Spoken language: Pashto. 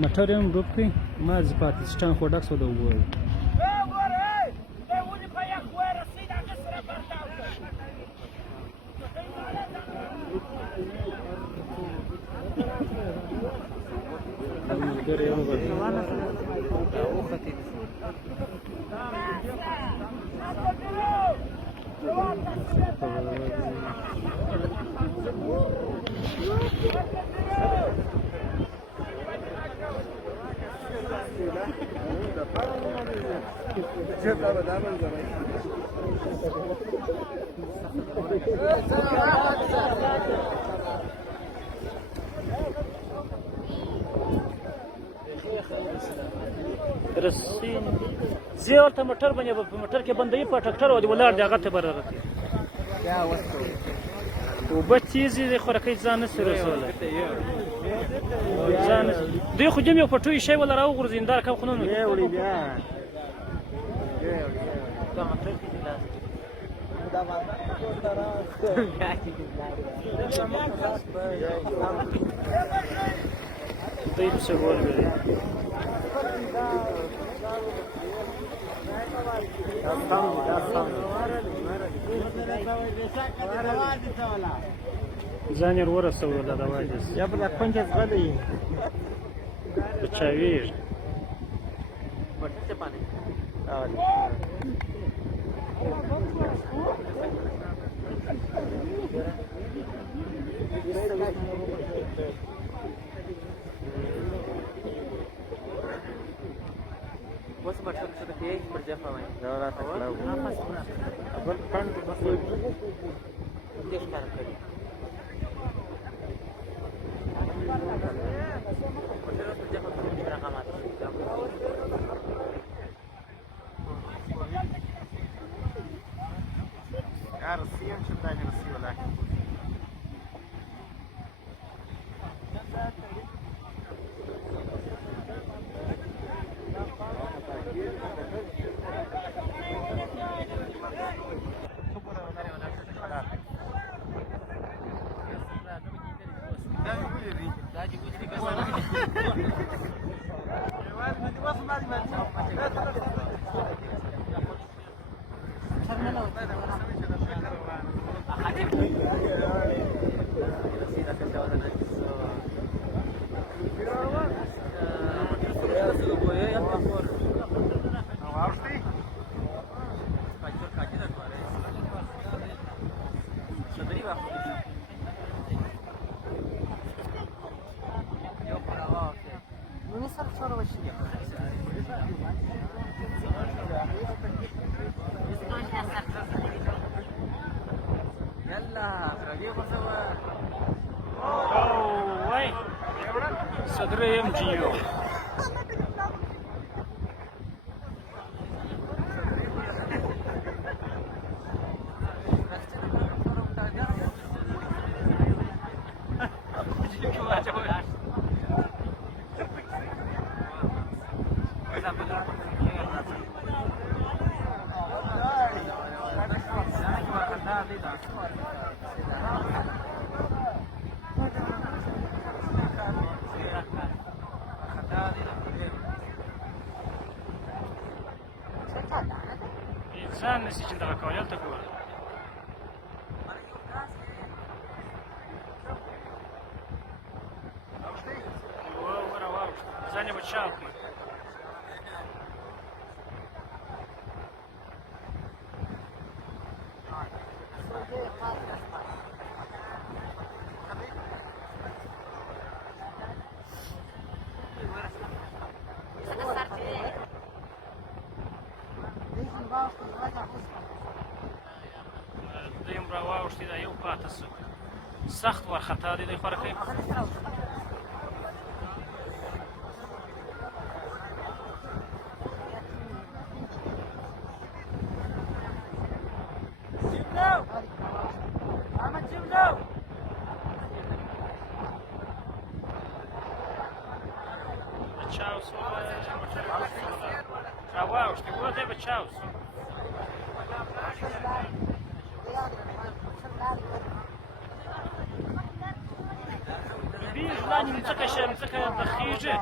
موټر هم ډوب کړي ما ځي پاتې سټان خو ډک شو د اوبو ملګری وغورځېد راوختې رسین زه ورته موټر باندې په موټر کې بندوي په ټکټر او ولاړ دی هغه ته به راته اوبه تیزې دي خو رکۍ ځان نشي رسولی دوی خو جم یو پټوی شی ولا راوغورځي دا کم خو نه دوی پسې ولولي ځان یې ورسولو دا دوا دي یا په کنجز غلی په چاویر ورته پانی بس بچا څه ته یې پر ځفا وای دا راته کلاو خپل فند بس دې ښکار کړی Россия, что-то не Россия, да. صدر MGO انسان نسي چې دغه کول ته ګوره ځان یې بچاو کړي دویم راواوښتې دا یو پاته شو سخت وارخطا دی دی خواره کوي بچاو شو راواوښتې وه دی بچاو شو خیژ لاندې مځکه بخیږي